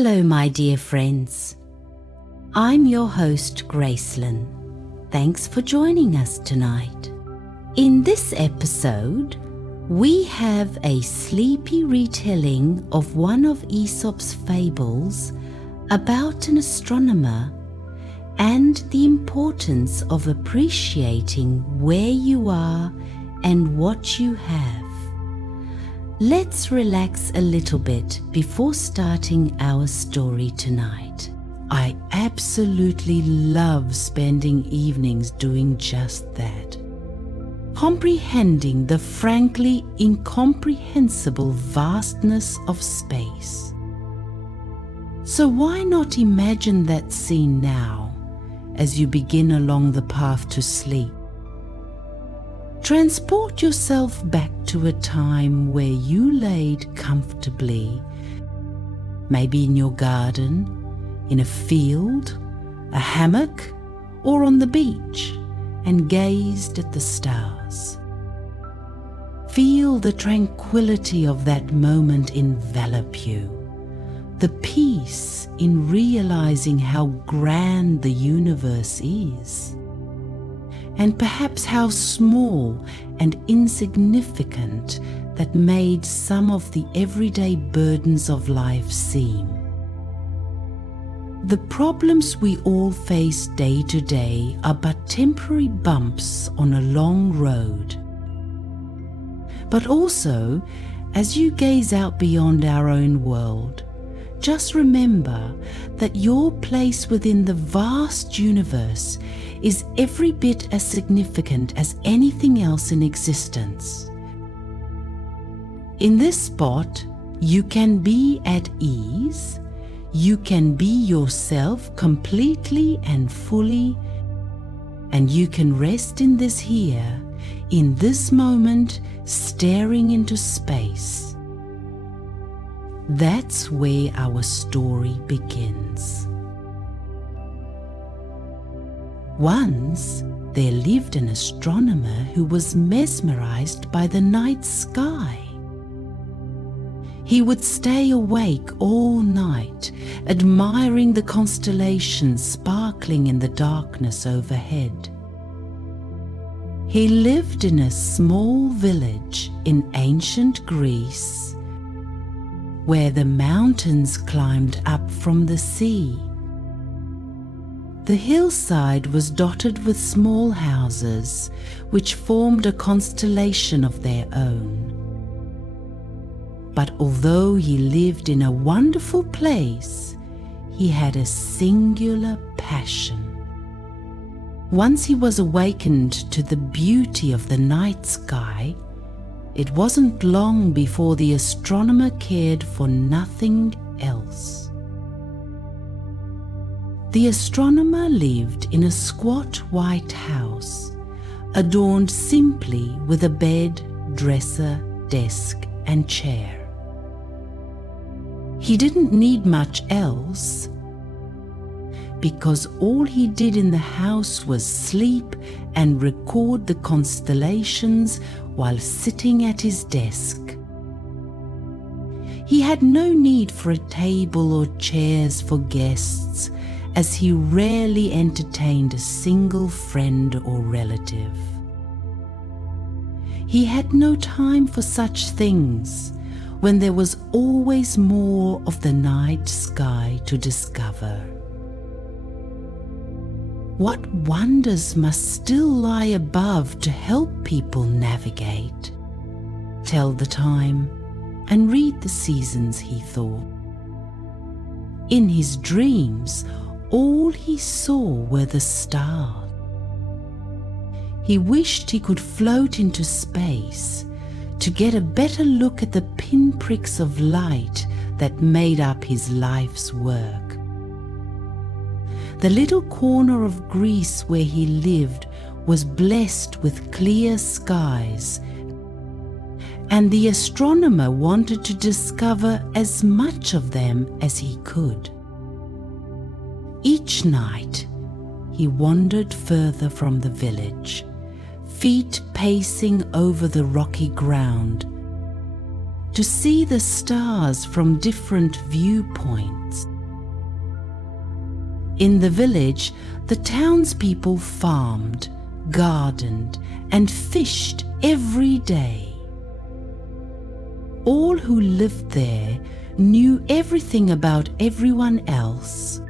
Hello, my dear friends. I'm your host, Gracelyn. Thanks for joining us tonight. In this episode, we have a sleepy retelling of one of Aesop's fables about an astronomer and the importance of appreciating where you are and what you have. Let's relax a little bit before starting our story tonight. I absolutely love spending evenings doing just that. Comprehending the frankly incomprehensible vastness of space. So why not imagine that scene now as you begin along the path to sleep? Transport yourself back to a time where you laid comfortably, maybe in your garden, in a field, a hammock, or on the beach, and gazed at the stars. Feel the tranquility of that moment envelop you, the peace in realizing how grand the universe is, and perhaps how small and insignificant that made some of the everyday burdens of life seem. The problems we all face day to day are but temporary bumps on a long road. But also, as you gaze out beyond our own world, just remember that your place within the vast universe is every bit as significant as anything else in existence. In this spot, you can be at ease, you can be yourself completely and fully, and you can rest in this here, in this moment, staring into space. That's where our story begins. Once, there lived an astronomer who was mesmerized by the night sky. He would stay awake all night, admiring the constellations sparkling in the darkness overhead. He lived in a small village in ancient Greece, where the mountains climbed up from the sea. The hillside was dotted with small houses, which formed a constellation of their own. But although he lived in a wonderful place, he had a singular passion. Once he was awakened to the beauty of the night sky, it wasn't long before the astronomer cared for nothing else. The astronomer lived in a squat white house, adorned simply with a bed, dresser, desk, and chair. He didn't need much else, because all he did in the house was sleep and record the constellations while sitting at his desk. He had no need for a table or chairs for guests, as he rarely entertained a single friend or relative. He had no time for such things, when there was always more of the night sky to discover. What wonders must still lie above to help people navigate, tell the time, and read the seasons, he thought. In his dreams, all he saw were the stars. He wished he could float into space to get a better look at the pinpricks of light that made up his life's work. The little corner of Greece where he lived was blessed with clear skies, and the astronomer wanted to discover as much of them as he could. Each night, he wandered further from the village, feet pacing over the rocky ground, to see the stars from different viewpoints. In the village, the townspeople farmed, gardened, and fished every day. All who lived there knew everything about everyone else.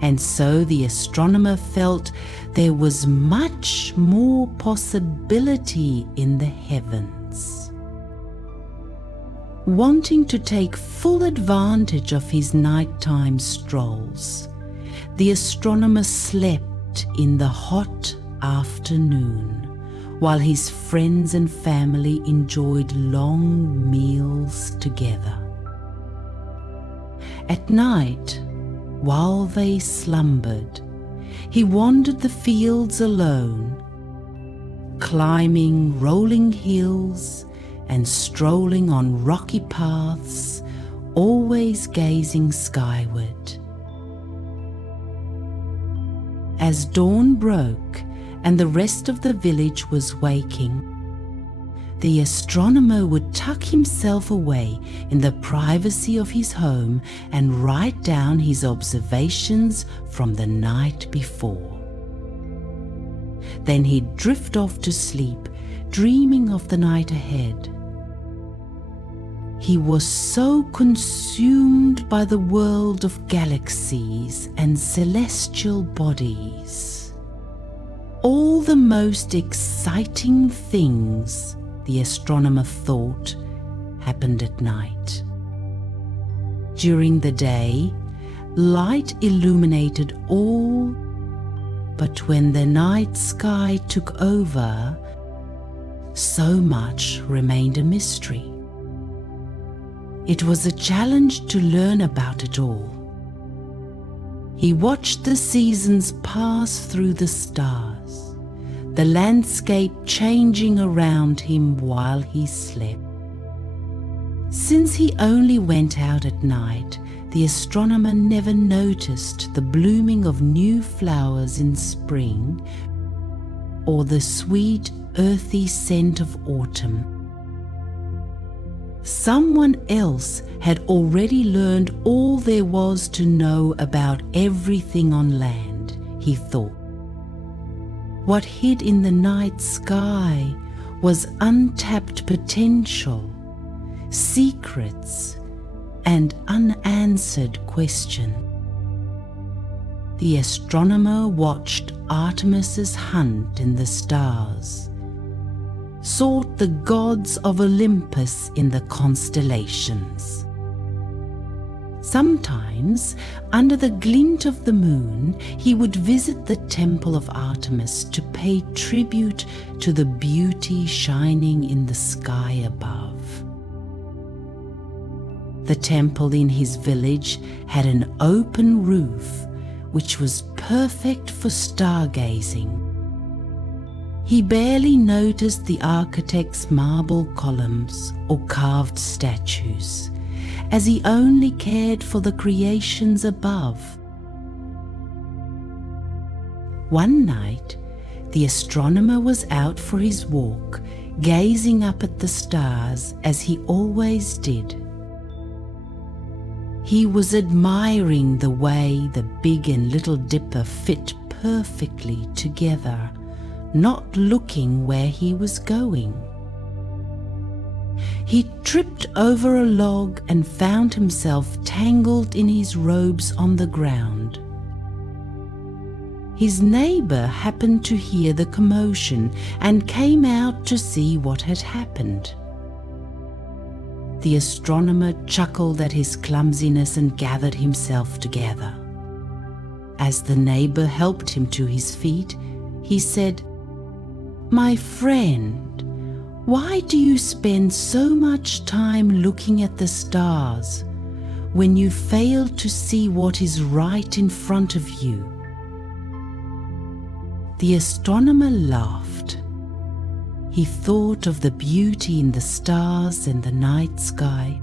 And so the astronomer felt there was much more possibility in the heavens. Wanting to take full advantage of his nighttime strolls, the astronomer slept in the hot afternoon while his friends and family enjoyed long meals together. At night, while they slumbered, he wandered the fields alone, climbing rolling hills and strolling on rocky paths, always gazing skyward. As dawn broke and the rest of the village was waking, the astronomer would tuck himself away in the privacy of his home and write down his observations from the night before. Then he'd drift off to sleep, dreaming of the night ahead. He was so consumed by the world of galaxies and celestial bodies. All the most exciting things, the astronomer thought, happened at night. During the day, light illuminated all, but when the night sky took over, so much remained a mystery. It was a challenge to learn about it all. He watched the seasons pass through the stars, the landscape changing around him while he slept. Since he only went out at night, the astronomer never noticed the blooming of new flowers in spring or the sweet, earthy scent of autumn. Someone else had already learned all there was to know about everything on land, he thought. What hid in the night sky was untapped potential, secrets, and unanswered questions. The astronomer watched Artemis's hunt in the stars, sought the gods of Olympus in the constellations. Sometimes, under the glint of the moon, he would visit the temple of Artemis to pay tribute to the beauty shining in the sky above. The temple in his village had an open roof, which was perfect for stargazing. He barely noticed the architect's marble columns or carved statues, as he only cared for the creations above. One night, the astronomer was out for his walk, gazing up at the stars as he always did. He was admiring the way the Big and Little Dipper fit perfectly together, not looking where he was going. He tripped over a log and found himself tangled in his robes on the ground. His neighbor happened to hear the commotion and came out to see what had happened. The astronomer chuckled at his clumsiness and gathered himself together. As the neighbor helped him to his feet, he said, "My friend, why do you spend so much time looking at the stars when you fail to see what is right in front of you?" The astronomer laughed. He thought of the beauty in the stars and the night sky,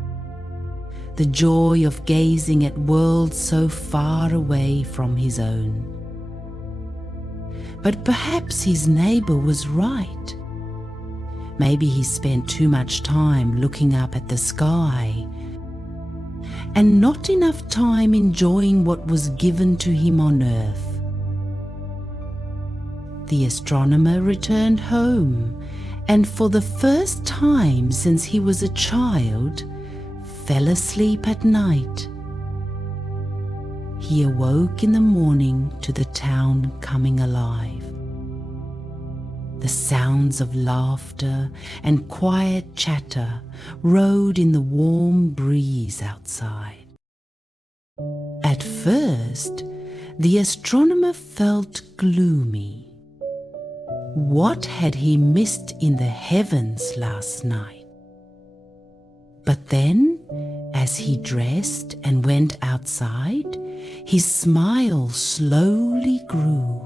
the joy of gazing at worlds so far away from his own. But perhaps his neighbor was right. Maybe he spent too much time looking up at the sky and not enough time enjoying what was given to him on earth. The astronomer returned home and for the first time since he was a child, fell asleep at night. He awoke in the morning to the town coming alive. The sounds of laughter and quiet chatter rode in the warm breeze outside. At first, the astronomer felt gloomy. What had he missed in the heavens last night? But then, as he dressed and went outside, his smile slowly grew.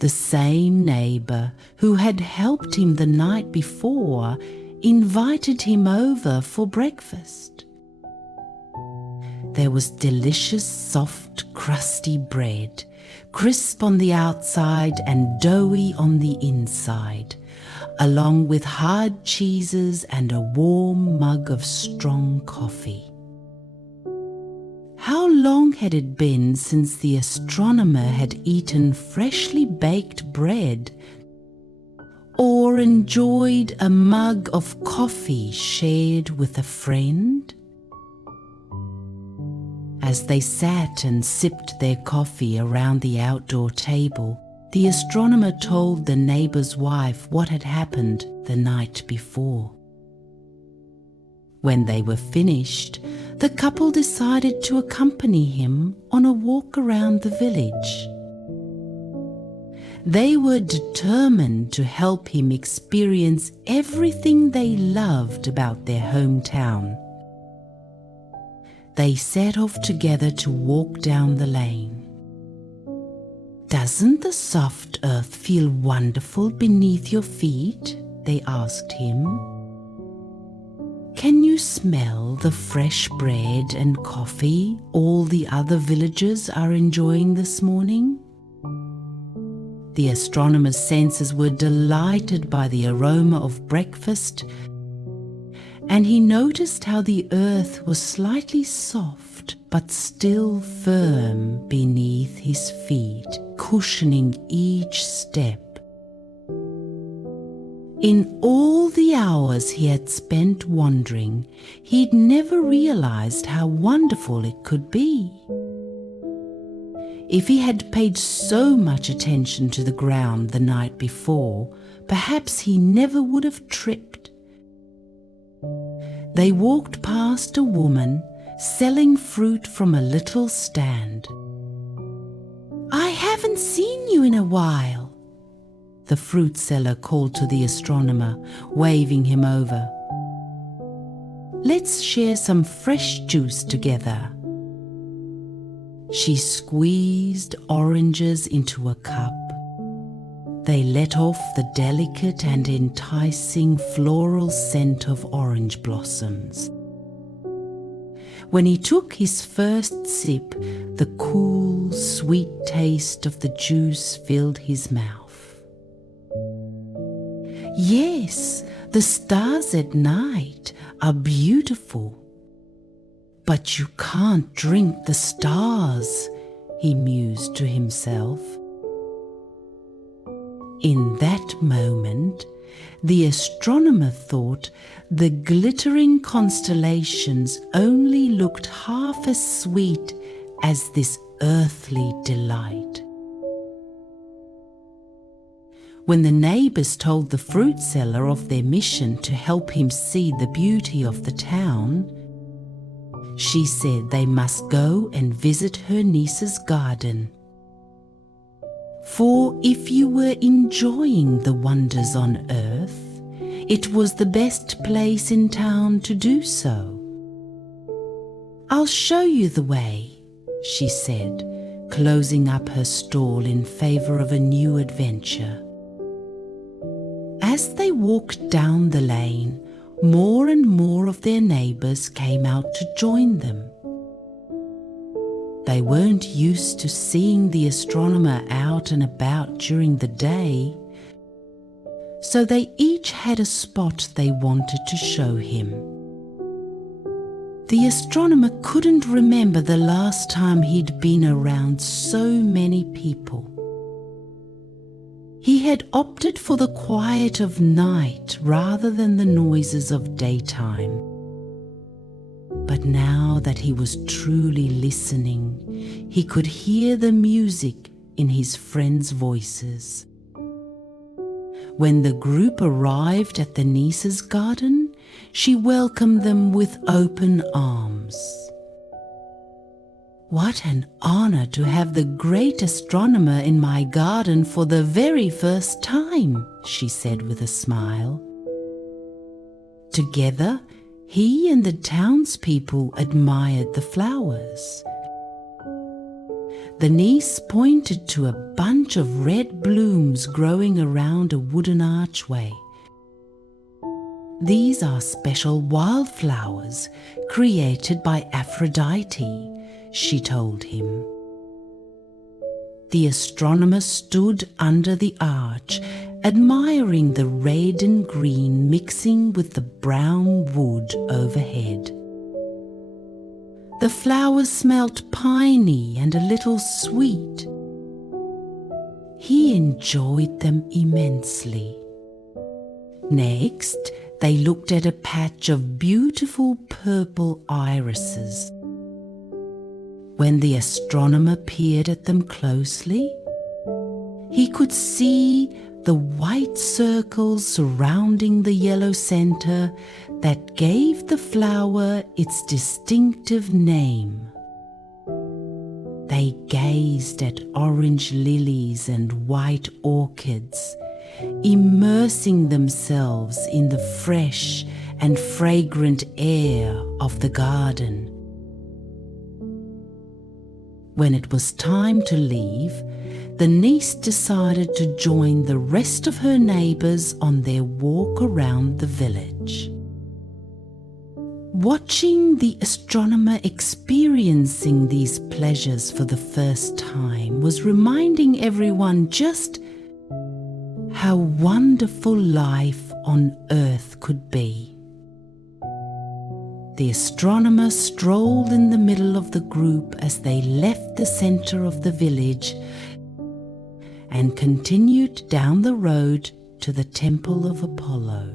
The same neighbor who had helped him the night before invited him over for breakfast. There was delicious, soft, crusty bread, crisp on the outside and doughy on the inside, along with hard cheeses and a warm mug of strong coffee. How long had it been since the astronomer had eaten freshly baked bread or enjoyed a mug of coffee shared with a friend? As they sat and sipped their coffee around the outdoor table, the astronomer told the neighbor's wife what had happened the night before. When they were finished, the couple decided to accompany him on a walk around the village. They were determined to help him experience everything they loved about their hometown. They set off together to walk down the lane. "Doesn't the soft earth feel wonderful beneath your feet?" they asked him. "Can you smell the fresh bread and coffee all the other villagers are enjoying this morning?" The astronomer's senses were delighted by the aroma of breakfast, and he noticed how the earth was slightly soft but still firm beneath his feet, cushioning each step. In all the hours he had spent wandering, he'd never realized how wonderful it could be. If he had paid so much attention to the ground the night before, perhaps he never would have tripped. They walked past a woman selling fruit from a little stand. "I haven't seen you in a while," the fruit seller called to the astronomer, waving him over. "Let's share some fresh juice together." She squeezed oranges into a cup. They let off the delicate and enticing floral scent of orange blossoms. When he took his first sip, the cool, sweet taste of the juice filled his mouth. "Yes, the stars at night are beautiful, but you can't drink the stars," he mused to himself. In that moment, the astronomer thought the glittering constellations only looked half as sweet as this earthly delight. When the neighbors told the fruit seller of their mission to help him see the beauty of the town, she said they must go and visit her niece's garden. For if you were enjoying the wonders on earth, it was the best place in town to do so. "I'll show you the way," she said, closing up her stall in favor of a new adventure. As they walked down the lane, more and more of their neighbors came out to join them. They weren't used to seeing the astronomer out and about during the day, so they each had a spot they wanted to show him. The astronomer couldn't remember the last time he'd been around so many people. He had opted for the quiet of night rather than the noises of daytime. But now that he was truly listening, he could hear the music in his friends' voices. When the group arrived at the niece's garden, she welcomed them with open arms. "What an honor to have the great astronomer in my garden for the very first time," she said with a smile. Together, he and the townspeople admired the flowers. The niece pointed to a bunch of red blooms growing around a wooden archway. "These are special wildflowers created by Aphrodite," she told him. The astronomer stood under the arch, admiring the red and green mixing with the brown wood overhead. The flowers smelt piney and a little sweet. He enjoyed them immensely. Next, they looked at a patch of beautiful purple irises. When the astronomer peered at them closely, he could see the white circles surrounding the yellow center that gave the flower its distinctive name. They gazed at orange lilies and white orchids, immersing themselves in the fresh and fragrant air of the garden. When it was time to leave, the niece decided to join the rest of her neighbors on their walk around the village. Watching the astronomer experiencing these pleasures for the first time was reminding everyone just how wonderful life on Earth could be. The astronomer strolled in the middle of the group as they left the center of the village and continued down the road to the Temple of Apollo.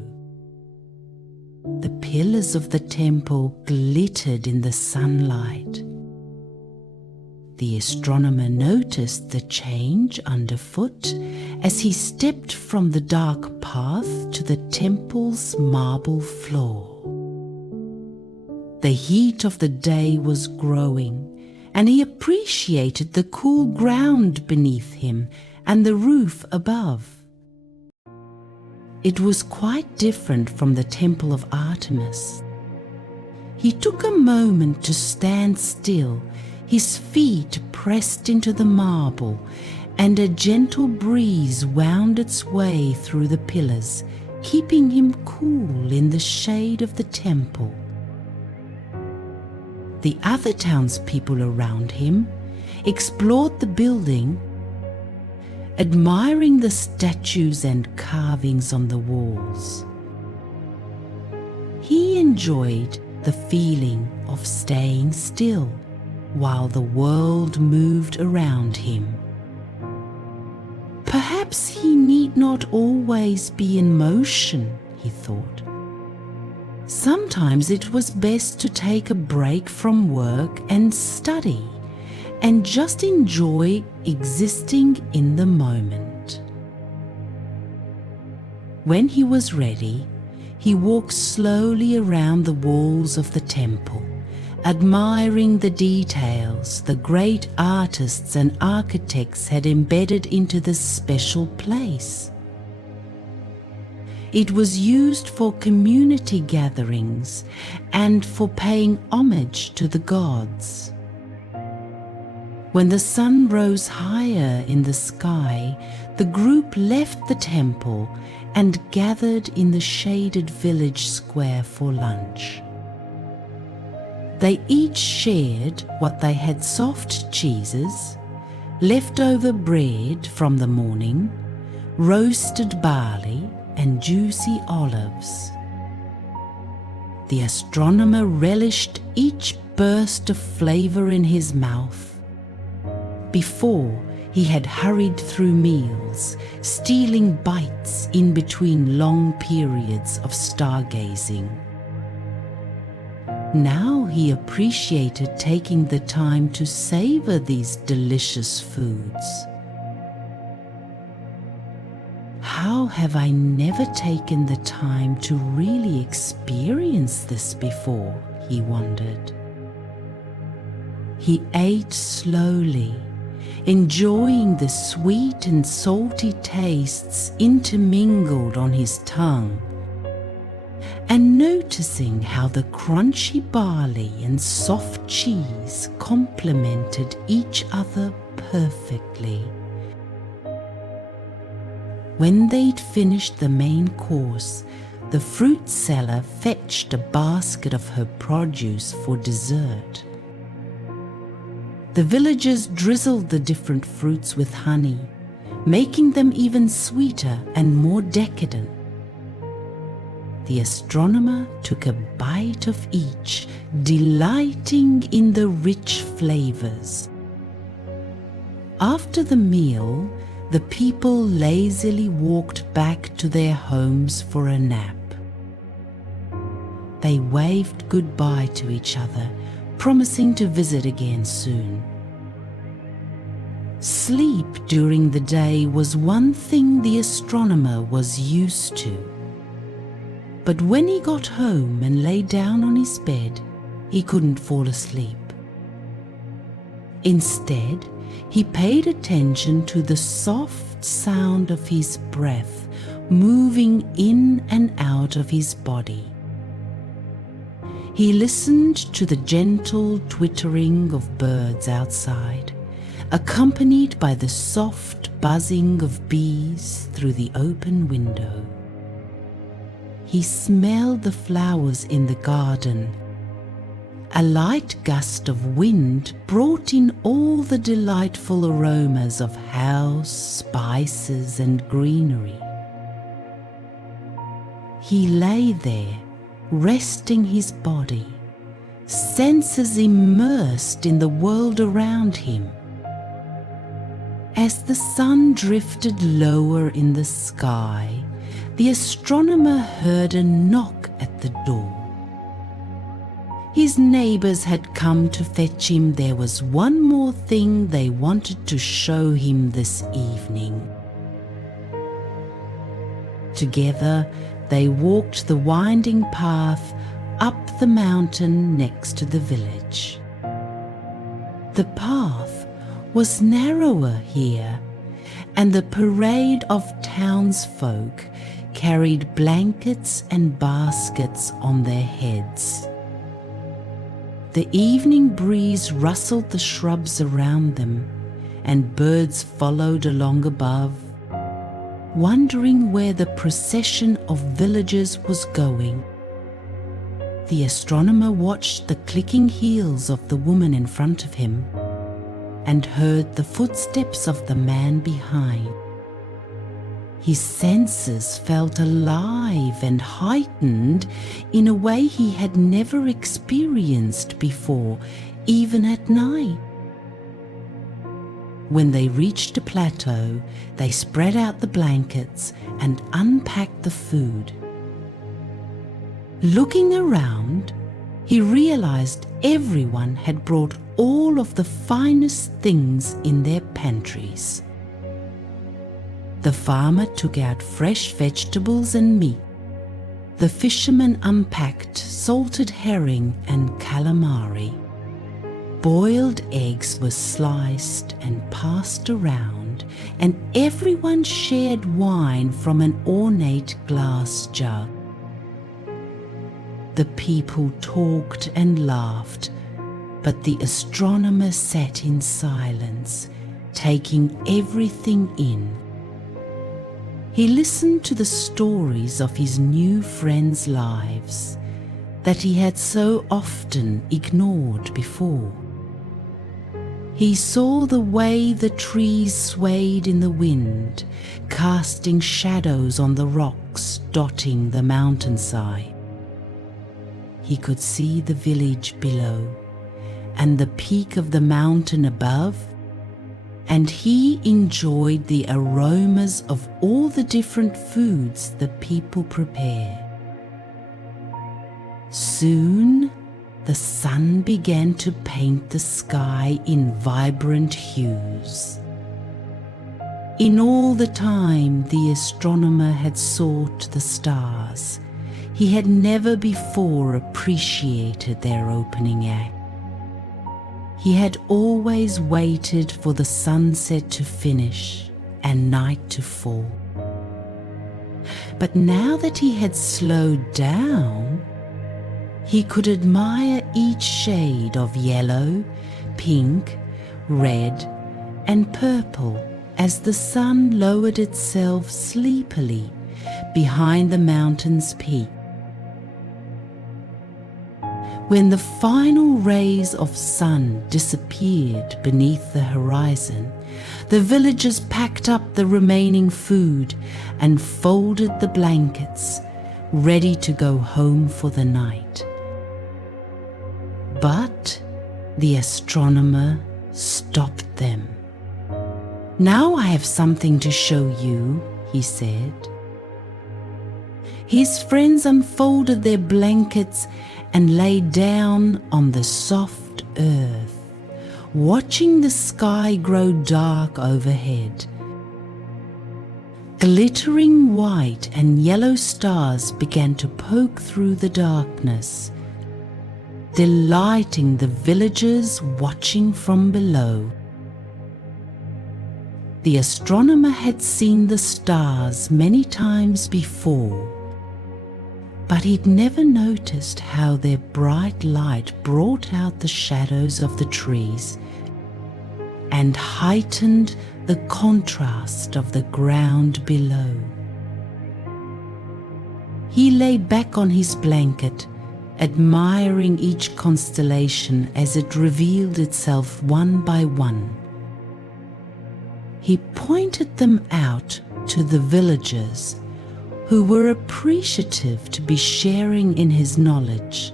The pillars of the temple glittered in the sunlight. The astronomer noticed the change underfoot as he stepped from the dark path to the temple's marble floor. The heat of the day was growing, and he appreciated the cool ground beneath him and the roof above. It was quite different from the temple of Artemis. He took a moment to stand still, his feet pressed into the marble, and a gentle breeze wound its way through the pillars, keeping him cool in the shade of the temple. The other townspeople around him explored the building, admiring the statues and carvings on the walls. He enjoyed the feeling of staying still while the world moved around him. Perhaps he need not always be in motion, he thought. Sometimes it was best to take a break from work and study and just enjoy existing in the moment. When he was ready, he walked slowly around the walls of the temple, admiring the details the great artists and architects had embedded into this special place. It was used for community gatherings and for paying homage to the gods. When the sun rose higher in the sky, the group left the temple and gathered in the shaded village square for lunch. They each shared what they had: soft cheeses, leftover bread from the morning, roasted barley, and juicy olives. The astronomer relished each burst of flavor in his mouth. Before, he had hurried through meals, stealing bites in between long periods of stargazing. Now he appreciated taking the time to savor these delicious foods. How have I never taken the time to really experience this before? He wondered. He ate slowly, enjoying the sweet and salty tastes intermingled on his tongue, and noticing how the crunchy barley and soft cheese complemented each other perfectly. When they'd finished the main course, the fruit seller fetched a basket of her produce for dessert. The villagers drizzled the different fruits with honey, making them even sweeter and more decadent. The astronomer took a bite of each, delighting in the rich flavors. After the meal, the people lazily walked back to their homes for a nap. They waved goodbye to each other, promising to visit again soon. Sleep during the day was one thing the astronomer was used to. But when he got home and lay down on his bed, he couldn't fall asleep. Instead, he paid attention to the soft sound of his breath moving in and out of his body. He listened to the gentle twittering of birds outside, accompanied by the soft buzzing of bees through the open window. He smelled the flowers in the garden. A light gust of wind brought in all the delightful aromas of house, spices, and greenery. He lay there, resting his body, senses immersed in the world around him. As the sun drifted lower in the sky, the astronomer heard a knock at the door. His neighbors had come to fetch him. There was one more thing they wanted to show him this evening. Together, they walked the winding path up the mountain next to the village. The path was narrower here, and the parade of townsfolk carried blankets and baskets on their heads. The evening breeze rustled the shrubs around them, and birds followed along above, wondering where the procession of villagers was going. The astronomer watched the clicking heels of the woman in front of him and heard the footsteps of the man behind. His senses felt alive and heightened in a way he had never experienced before, even at night. When they reached a plateau, they spread out the blankets and unpacked the food. Looking around, he realized everyone had brought all of the finest things in their pantries. The farmer took out fresh vegetables and meat. The fisherman unpacked salted herring and calamari. Boiled eggs were sliced and passed around, and everyone shared wine from an ornate glass jug. The people talked and laughed, but the astronomer sat in silence, taking everything in. He listened to the stories of his new friends' lives that he had so often ignored before. He saw the way the trees swayed in the wind, casting shadows on the rocks dotting the mountainside. He could see the village below and the peak of the mountain above, and he enjoyed the aromas of all the different foods the people prepare. Soon, the sun began to paint the sky in vibrant hues. In all the time the astronomer had sought the stars, he had never before appreciated their opening act. He had always waited for the sunset to finish and night to fall. But now that he had slowed down, he could admire each shade of yellow, pink, red, and purple as the sun lowered itself sleepily behind the mountain's peak. When the final rays of sun disappeared beneath the horizon, the villagers packed up the remaining food and folded the blankets, ready to go home for the night. But the astronomer stopped them. "Now I have something to show you," he said. His friends unfolded their blankets and lay down on the soft earth, watching the sky grow dark overhead. Glittering white and yellow stars began to poke through the darkness, delighting the villagers watching from below. The astronomer had seen the stars many times before, but he'd never noticed how their bright light brought out the shadows of the trees and heightened the contrast of the ground below. He lay back on his blanket, admiring each constellation as it revealed itself one by one. He pointed them out to the villagers, who were appreciative to be sharing in his knowledge.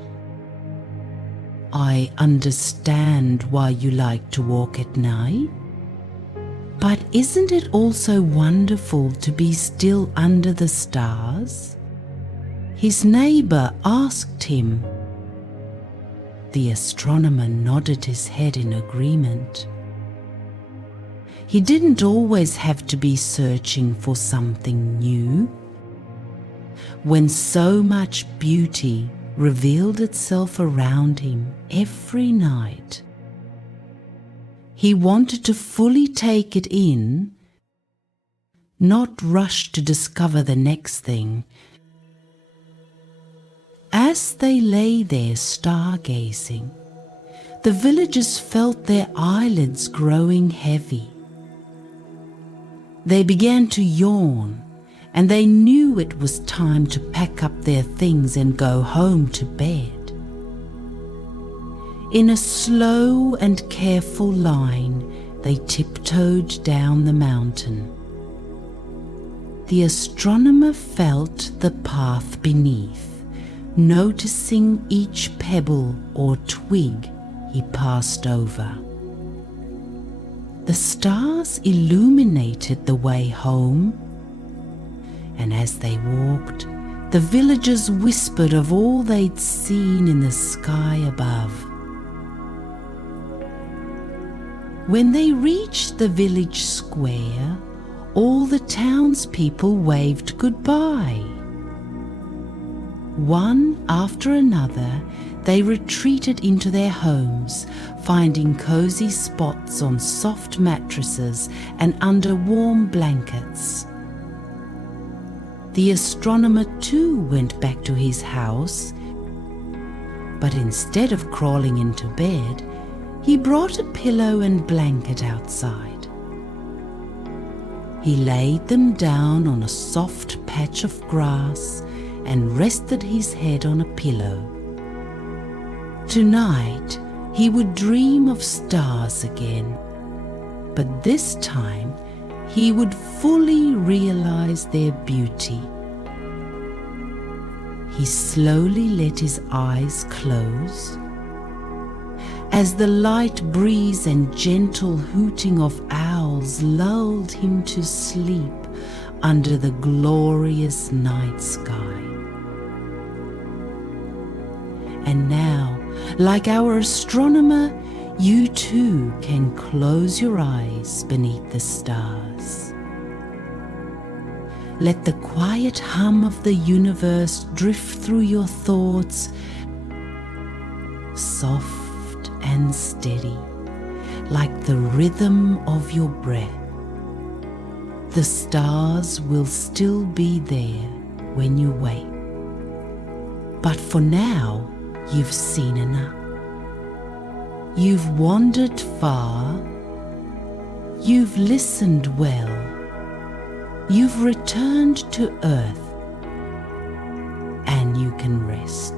"I understand why you like to walk at night, but isn't it also wonderful to be still under the stars?" his neighbor asked him. The astronomer nodded his head in agreement. He didn't always have to be searching for something new. When so much beauty revealed itself around him every night, he wanted to fully take it in, not rush to discover the next thing. As they lay there stargazing, the villagers felt their eyelids growing heavy. They began to yawn, and they knew it was time to pack up their things and go home to bed. In a slow and careful line, they tiptoed down the mountain. The astronomer felt the path beneath, noticing each pebble or twig he passed over. The stars illuminated the way home, and as they walked, the villagers whispered of all they'd seen in the sky above. When they reached the village square, all the townspeople waved goodbye. One after another, they retreated into their homes, finding cozy spots on soft mattresses and under warm blankets. The astronomer too went back to his house, but instead of crawling into bed, he brought a pillow and blanket outside. He laid them down on a soft patch of grass and rested his head on a pillow. Tonight, he would dream of stars again, but this time he would fully realize their beauty. He slowly let his eyes close. As the light breeze and gentle hooting of owls lulled him to sleep under the glorious night sky. And now, like our astronomer, you too can close your eyes beneath the stars. Let the quiet hum of the universe drift through your thoughts, soft and steady, like the rhythm of your breath. The stars will still be there when you wake. But for now, you've seen enough. You've wandered far. You've listened well. You've returned to Earth, and you can rest.